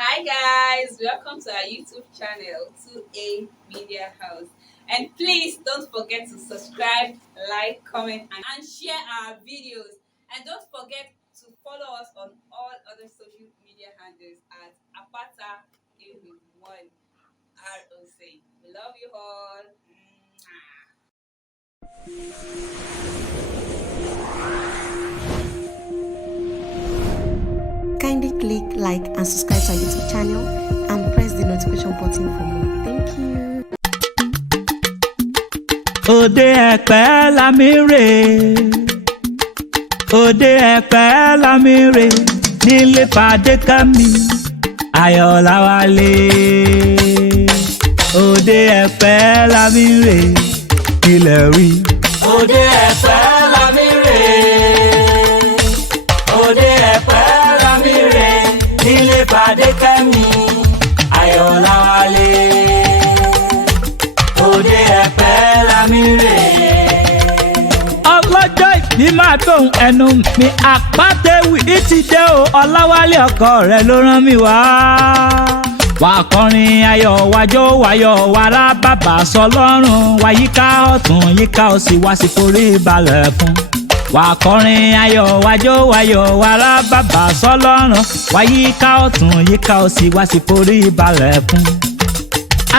Hi guys, welcome to our YouTube channel 2A Media House. And please don't forget to subscribe, like, comment and share our videos. And don't forget to follow us on all other social media handles at APATA EWI ROC. We love you all. Kindly click like and subscribe to our YouTube channel and press the notification button for more. Thank you. Òde Ẹ̀pẹ́ la mi rè, òde Ẹ̀pẹ́ la mi rè, nílé Fadékẹ́mi Ayọ̀láwálé. Òde Ẹ̀pẹ́ la mi rè, ilẹ̀ wí. Òde Ẹ̀pẹ́ la mi rè, òde Ẹ̀pẹ́ la mi rè, nílé Fadékẹ́mi Ayọ̀láwálé. Òde Ẹ̀pẹ́ la mi rè. Ọlọ́jọ́ ìbí máa tóun ẹnu mi APATA EWI ti dé o, Ọláwálé ọkọ rẹ̀ ló rán mi wá. Wà á kọrin ayọ̀ wájọ́ wáyọ̀ wàrà bàbà sọ lọ́rùn, wà yíká ọ̀tún yíká òsì wá sí forí balẹ̀ fún. Wà á kọrin ayọ̀ wájọ́ wáyọ̀ wàrà bàbà sọ lọ́rùn, wà yíká ọ̀tún yíká òsì wá sí forí balẹ̀ fún.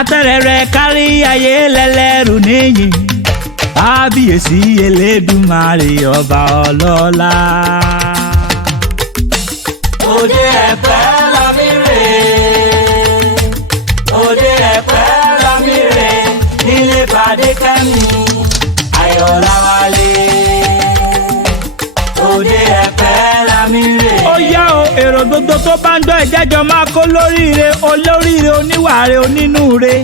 Atẹ́rẹrẹ kárí ayé lẹ́lẹ́rù níyìn, kábíyèsí Elédùmarè ọba ọlọ́lá. Òde Ẹ̀pẹ́ la mi rè, òde Ẹ̀pẹ́ la mi rè, nílé Fadékẹ́mi Ayọ̀láwálé. Òde Ẹ̀pẹ́ la mi rè. Ó yá o, èrò gbogbo tó bá ń gbọ́ ìjẹ́jọ máa kó lóríire, olóríire oníwàre onínúure.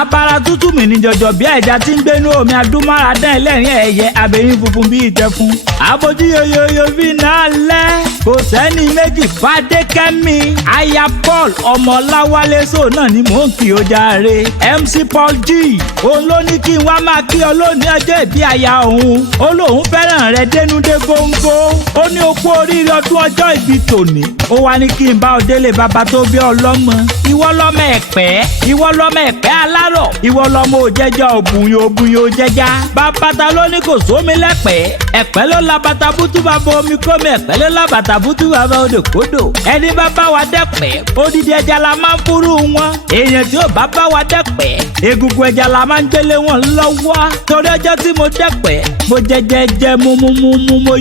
Abara tútù mi ní jọjọ bí ẹja tí ń gbénú omi adúmáradán ẹlẹ́rìn ẹ̀yẹ abẹ́yín funfun bí ìtẹ̀fún. Abojú yoyoyo bí náà lẹ́, kò sẹ́ni méjì Fadékẹ́mi aya Paul Ọmọláwálé sò náà ni mò ń kí o jàre. MC Paul G òun ló ní kí n wá máa kí ọ lónìí ọjọ́ ìbí aya òun. Ó lóun fẹ́ràn rẹ dénúdé góńgó. Ó ní o kú oríire ọdún ọjọ́ ìbí tòní. Ó wá ní kí n bá ọ délé bàbá tó bí ọlọ́mọ. Ìwọ lọ́mọ Ẹ̀pẹ́, ìwọ lọ́mọ Ẹ̀pẹ́ alárọ̀, ìwọ lọ́mọ òjẹjà òbùnyò òjẹjà. Bàbá ta ló ní kò sómi lẹ́pẹ́. Ẹ̀pẹ́ ló la bàtà bútú bàbá omi kómi, Ẹ̀pẹ́ ló la bàtà bútú bàbá odòkodò. Ẹni bá bá wa dẹ́pẹ́, odidi ẹja la máa ń fúrú wọn. Èèyàn tí ò bá bá wa dẹ́pẹ́, egungun ẹja la máa ń gbélé wọn lọ́wọ́. Torí ọjọ́ tí mo dẹ́pẹ́, mo jẹjẹjẹ mo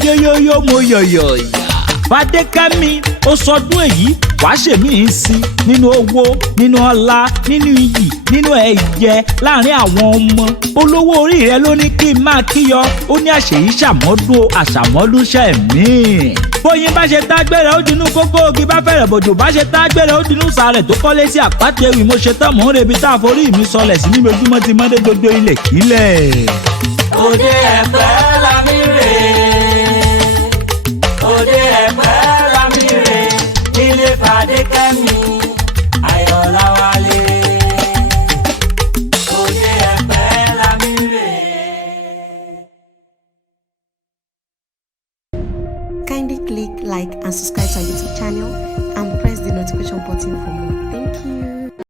yóyóyó mo yọ̀yọ̀yà. Fadékẹ́mi ó sọdún èyí wàá ṣèmí ń sí nínú owó, nínú ọlá, nínú iyì, nínú ẹ̀yẹ láàrin àwọn ọmọ. Olówó orí rẹ ló ní kí n máa kíyọ, ó ní àṣeyí ṣàmọ́dún àṣàmọ́dúnṣẹ́ mi. Bóyin bá ṣe tágbére ó dinú kókó, ògì bá fẹ̀rẹ̀ bòjò bá ṣe tágbére ó dinú sàrẹ̀ tó kọ́lé sí APATA EWI. Mo ṣe tán mò ń rebi tá a forí mi sọlẹ̀ sí níbi ojúmọ́ ti mọ́dé gbogbo ilẹ̀ kílẹ̀. Òde Ẹ̀pẹ́ la mi rè, òde Ẹ̀pẹ́ la mi rè, nílé Fadékẹ́mi Ayọ̀láwálé. Òde Ẹ̀pẹ́ la mi rè. Kindly click like and subscribe to our YouTube channel and press the notification button for more.